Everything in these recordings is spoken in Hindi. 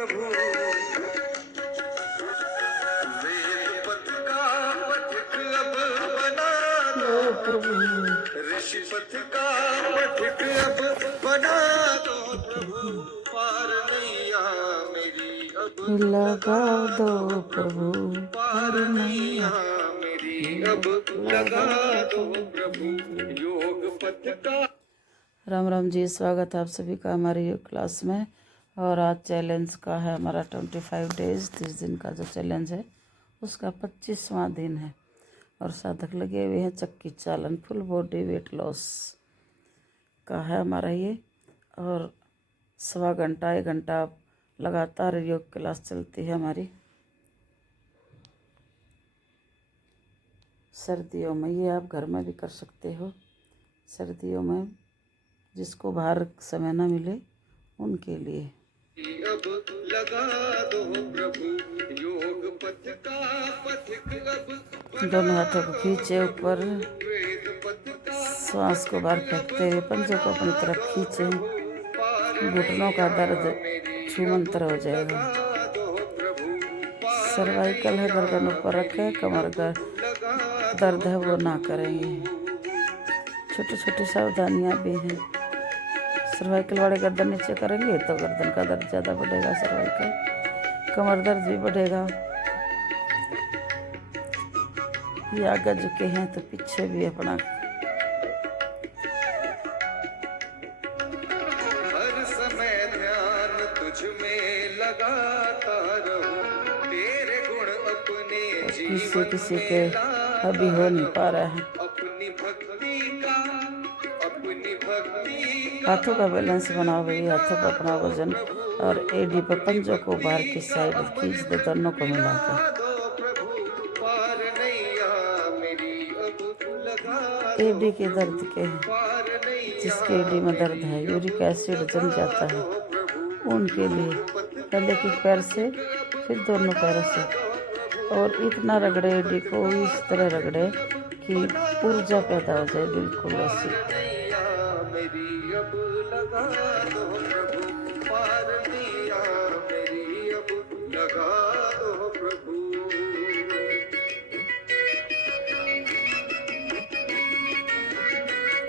प्रभु। वेद पथ का पथिक अब बना दो प्रभु, ऋषि पथ का पथिक अब बना दो प्रभु। पार नैया मेरी अब लगा दो प्रभु, पार नैया मेरी अब लगा दो प्रभु। योग पथ का। राम राम जी, स्वागत है आप सभी का हमारी योग क्लास में। और आज चैलेंज का है हमारा 25 डेज, 30 दिन का जो चैलेंज है उसका 25वां दिन है। और साधक लगे हुए हैं चक्की चालन, फुल बॉडी वेट लॉस का है हमारा ये। और 1.25 घंटा 1 घंटा लगातार योग क्लास चलती है हमारी। सर्दियों में ये आप घर में भी कर सकते हो। सर्दियों में जिसको बाहर समय ना मिले उनके लिए। अब लगा दो प्रभु, योग पथ का पथिक अब दोनों हाथों को खींचे ऊपर, वेद पथ का श्वास को बाहर फेंकते हुए पंजों को अपनी तरफ खींचे। घुटनों का दर्द छूमंतर हो जाएगा। सर्वाइकल है, गर्दन ऊपर रखे, कमर का दर्द है वो ना करेंगे। छोटी छोटी सावधानियां भी हैं। सर्वाइकल वाले गर्दन नीचे करेंगे तो गर्दन का दर्द ज़्यादा बढ़ेगा, सर्वाइकल कमर दर्द भी बढ़ेगा। ये आगे झुके हैं तो पीछे भी अपना हर समय ध्यान तुझ में लगाता रहूं, तेरे गुण अपने किसी जीवन किसी में के अभी हो नहीं पा रहा है। अपनी भक्ति का हाथों का बैलेंस बनाओ भाई, हाथों पर अपना वजन और एडी पर पंजों को बाहर की साइड खींच दे, दोनों को मिलाकर। एडी के दर्द के जिसके एडी में दर्द है, यूरिक एसिड जम जाता है, उनके लिए पहले एक पैर से फिर दोनों पैरों से। और इतना रगड़े एडी को, इस तरह रगड़े कि ऊर्जा पैदा हो जाए, बिल्कुल ऐसी। मेरी अब लगा दो प्रभु, पार नैया मेरी अब लगा दो प्रभु।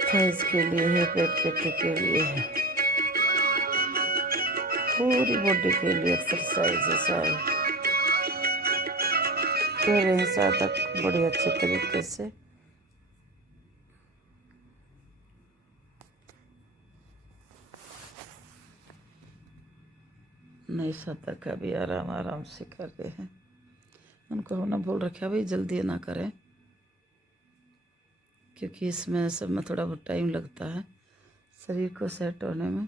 थाइस के लिए है, पेट पेट के लिए है, पूरी बॉडी के लिए एक्सरसाइज है सारी। कर रहे हैं साधक बड़े अच्छे तरीके से। नए साधक का भी आराम आराम से कर रहे हैं। उनको हमने बोल रखा भाई जल्दी ना करें, क्योंकि इसमें सब में थोड़ा बहुत टाइम लगता है शरीर को सेट होने में।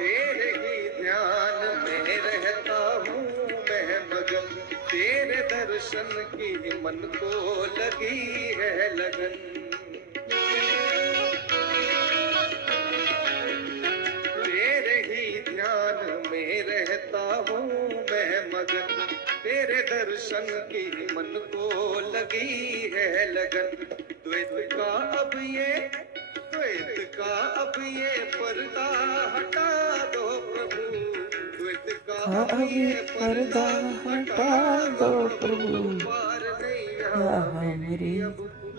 तेरे ही ध्यान में रहता हूँ मैं मगन, तेरे दर्शन की मन को लगी है लगन। तेरे ही ध्यान में रहता हूँ मैं मगन, तेरे दर्शन की मन को लगी है लगन। द्वैत का अब ये पर्दा हटा दो प्रभु, द्वैत का अब ये पर्दा हटा दो प्रभु। पार नैया मेरी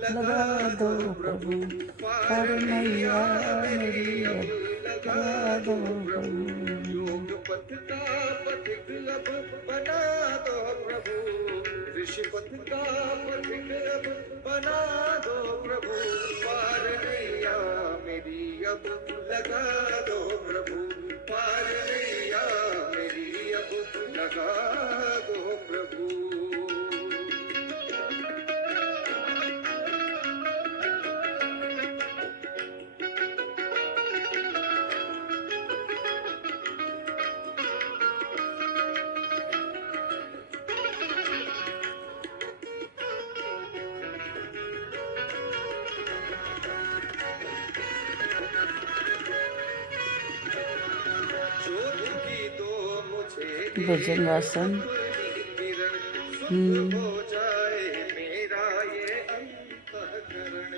लगा दो प्रभु, पार नैया मेरी लगा दो प्रभु। योग पथ का पथिक अब बना दो प्रभु, ऋषि पथ का पथिक अब बना दो प्रभु। पार नैया मेरी अब लगा दो प्रभु, पार नैया मेरी अब लगा दो प्रभु। भुजंगासन। हो जाए मेरा ये अंतःकरण।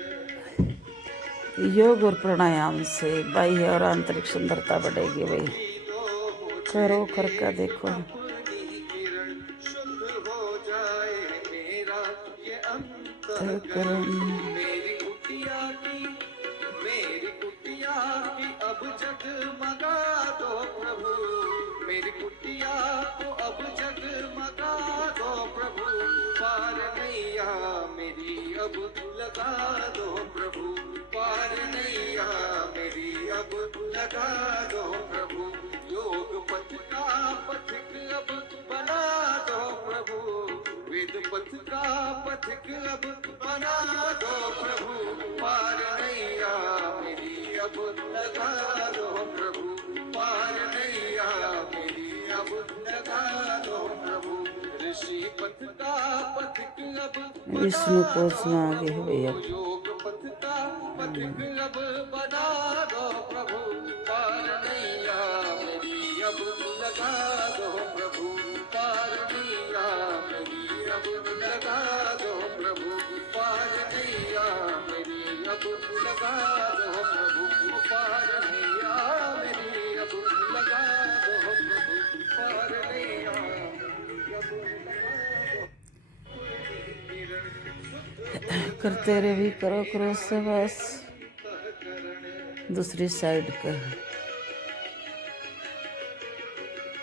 योग और प्राणायाम से बाह्य और आंतरिक सुंदरता बढ़ेगी भाई। करो करके देखो। अपनी किरण शुद्ध हो जाए मेरा ये अंतःकरण। करण मेरी कुटिया की अब जगमगा दो प्रभु। मेरी कुटिया को अब जगमगा दो प्रभु। पार नैया मेरी अब लगा दो प्रभु। पार नैया मेरी अब लगा दो प्रभु। योग पथ का पथिक अब बना दो प्रभु। वेद पथ का पथिक अब बना दो प्रभु। पार नैया मेरी अब लगा दो प्रभु। पार नैया मेरी अब लगा दो प्रभु। ऋषि पथ का पथिक अब विष्णु कोष में आगे है भैया। योग पथ का पथिक अब बना दो प्रभु। पार नैया मेरी अब लगा दो प्रभु। पार नैया मेरी अब लगा दो प्रभु। पार नैया मेरी अब लगा दो प्रभु। पार नैया मेरी अब लगा दो प्रभु। पार नैया मेरी अब लगा दो। करते रहे भी करो क्रोध से बस। दूसरी साइड का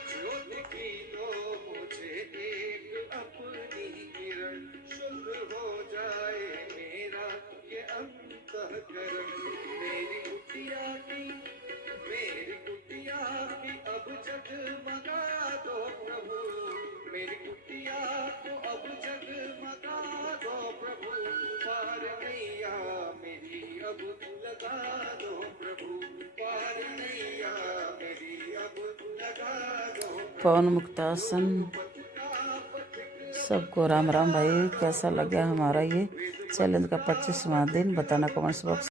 ज्योति की दो मुझे एक अपनी किरण। शुद्ध हो जाए मेरा ये अंतःकरण। मेरी कुटिया की अब जगमगा दो प्रभु। मेरी कुटिया को अब जगमगा दो प्रभु। पार नैया मेरी अब लगा दो प्रभु। पार नैया मेरी अब लगा दो। पवन मुक्तासन। सबको राम राम भाई। कैसा लगा हमारा ये चैलेंज का 25वां दिन बताना कमेंट्स बॉक्स।